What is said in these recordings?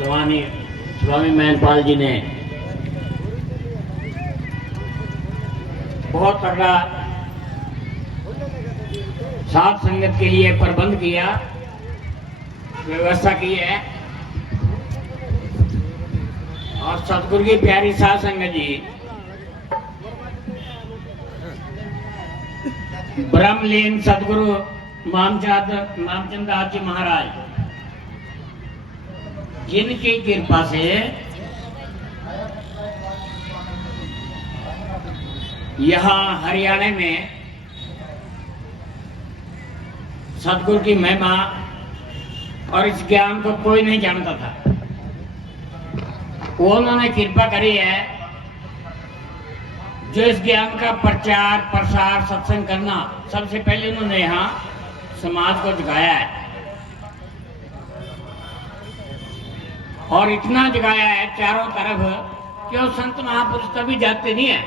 स्वामी स्वामी महनपाल जी ने बहुत तगड़ा साध संगत के लिए प्रबंध किया, व्यवस्था की है। और सतगुरु की प्यारी साध संगत जी ब्रह्मलीन सतगुरु मामचंद दास जी महाराज, जिनकी कृपा से यहाँ हरियाणा में सतगुरु की महिमा और इस ज्ञान को कोई नहीं जानता था, वो उन्होंने कृपा करी है। जो इस ज्ञान का प्रचार प्रसार सत्संग करना, सबसे पहले उन्होंने यहाँ समाज को जगाया है। और इतना जगाया है चारों तरफ कि वो संत महापुरुष कभी जाते नहीं है।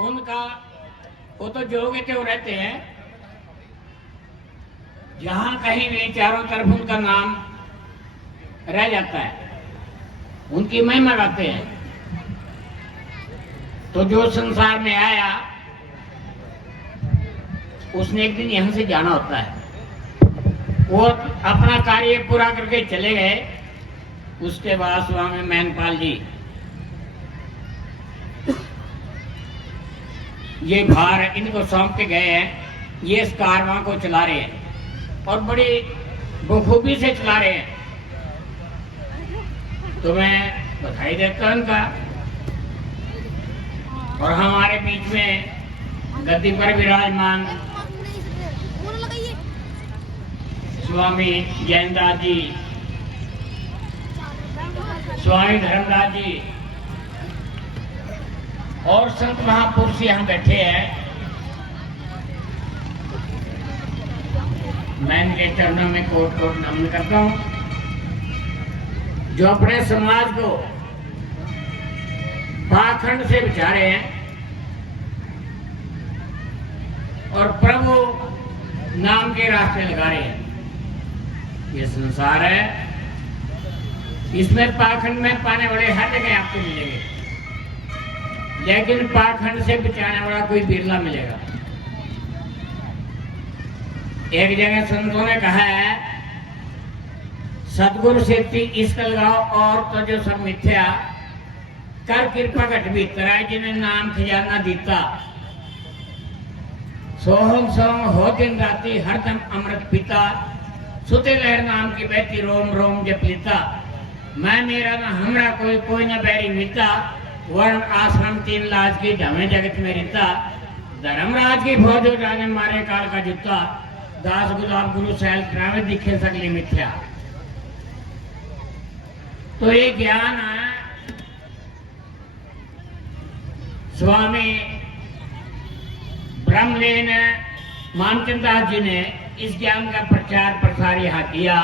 उनका वो तो जो कहते वो रहते हैं, जहां कहीं भी चारों तरफ उनका नाम रह जाता है, उनकी महिमा गाते हैं। तो जो संसार में आया उसने एक दिन यहां से जाना होता है। वो अपना कार्य पूरा करके चले गए। उसके बाद स्वामी महनपाल जी ये भार इनको सौंप के गए हैं। ये इस कारवां को चला रहे हैं और बड़ी बखूबी से चला रहे हैं। तो मैं बधाई देता हूं उनका। और हमारे बीच में गद्दी पर विराजमान स्वामी जैनदास जी, स्वामी धर्मदास जी और संत महापुरुष यहाँ बैठे हैं। मैं इनके चरणों में कोट कोट नमन करता हूँ, जो अपने समाज को पाखंड से बचा रहे हैं और प्रभु नाम के रास्ते लगा रहे हैं। ये संसार है, इसमें पाखंड में पाने वाले हर जगह आपको मिलेंगे, लेकिन पाखंड से बचाने वाला कोई बिरला मिलेगा। एक जगह संतों ने कहा है, सतगुरु सेती इश्क लगाओ और तो जो सब मिथ्या कर कृपा घट भीतर है, जिन्हें नाम खजाना दीता सोहम सोम हो दिन राती हरदम अमृत पिता सुते लहर नाम की बहती रोम रोम जप लेता मैं मेरा ना हमरा कोई कोई ना बैरी मिता वर्ण आश्रम तीन लाज की ढमे जगत में रीता धर्मराज की फौज हो जाने मारे काल का जूता दास गुलाब गुरु सैल करावे दिखे सकली मिथ्या। तो ये ज्ञान है स्वामी ब्रह्मलीन मामचंद दास जी ने इस ज्ञान का प्रचार प्रसार यहाँ किया,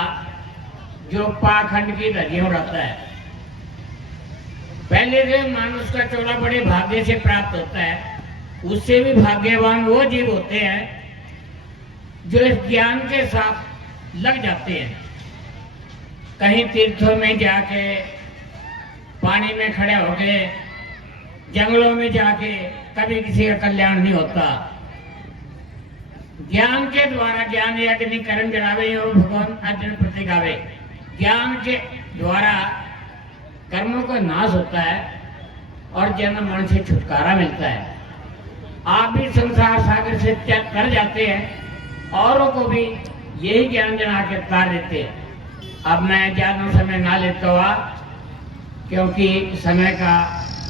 जो पाखंड की धज्जियां उड़ाता है। पहले से मानुष का चोला बड़े भाग्य से प्राप्त होता है, उससे भी भाग्यवान वो जीव होते हैं जो इस ज्ञान के साथ लग जाते हैं। कहीं तीर्थों में जाके, पानी में खड़े हो गए, जंगलों में जाके कभी किसी का कल्याण नहीं होता। ज्ञान के द्वारा ज्ञान यज्ञ कर्म जरावे और भगवान अर्जुन प्रति गावे। ज्ञान के द्वारा कर्मों का नाश होता है और जन्म मरण से छुटकारा मिलता है। आप भी संसार सागर से त्याग कर जाते हैं, औरों को भी यही ज्ञान जना के तार देते हैं। अब मैं ज्यादा समय ना लेता हुआ, क्योंकि समय का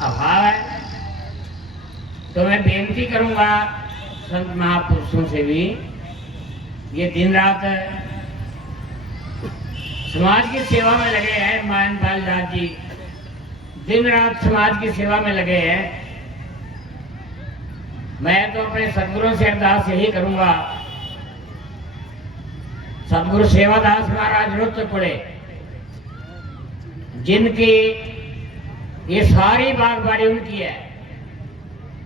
अभाव है, तो मैं बेनती करूंगा संत महापुरुषों से भी, ये दिन रात समाज की सेवा में लगे हैं। महनपाल दास जी दिन रात समाज की सेवा में लगे हैं। मैं तो अपने सदगुरुओं से अरदास यही करूंगा, सदगुरु सेवादास महाराज रुद्रपुरे, जिनकी ये सारी बागबाड़ी उनकी है,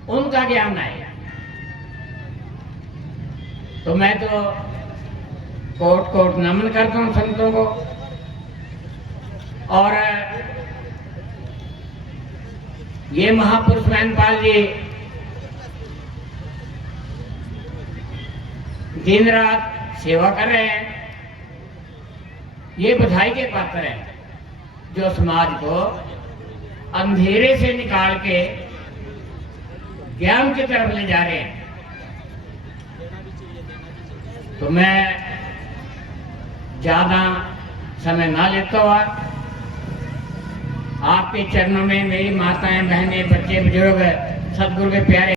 उनका ज्ञान है। तो मैं तो कोट कोट नमन करता हूँ संतों को। और ये महापुरुष महनपाल जी दिन रात सेवा कर रहे हैं। ये बधाई के पात्र हैं जो समाज को अंधेरे से निकाल के ज्ञान की तरफ ले जा रहे हैं। तो मैं ज्यादा समय ना लेता हुआ आपके चरणों में मेरी माताएं, बहनें, बच्चे, बुजुर्ग, सदगुरु के प्यारे